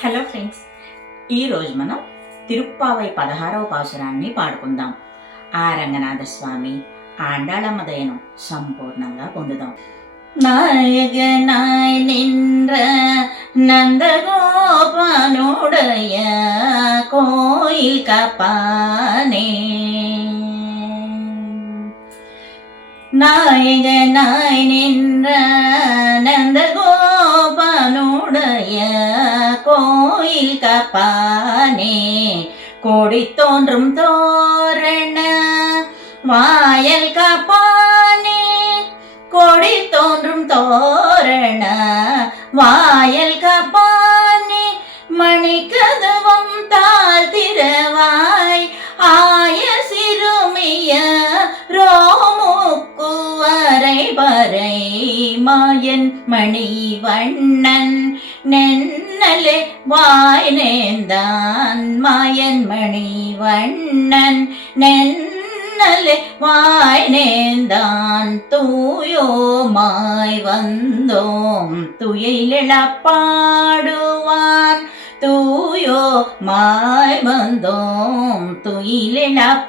Hello friends, ఈరోజు మనం తిరుప్పావై 16వ పాసురాన్ని పాడుకుందాం. ఆ రంగనాథ స్వామి ఆండాళమ్మ దయను సంపూర్ణంగా పొందుదాం. நாயகனாய் நின்ற நந்தகோபனுடைய கோயில் காப்பானே, நாயகனாய் நின்ற நந்தகோபனுடைய கோயில் காப்பானே, கோடி தோன்றும் தோரண வாயல் காப்பானே, கோடி தோன்றும் தோரண வாயல் காப்பானே, மணிக்கதவம் தாழ்த்திரவாய் ஆய சிறுமிய ரோமுக்குவரை பறை மாயன் மணிவண்ணன் நென்னலே வாய் நேர்ந்தான், மாயன் மணிவண்ணன் நென்னலே வாய் நேர்ந்தான், தூயோமாய் வந்தோம் துயிலெழப்பாடுவான், தூயோமாய் வந்தோம் துயிலெழப்பாடுவான்,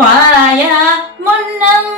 வாயா முன்னம்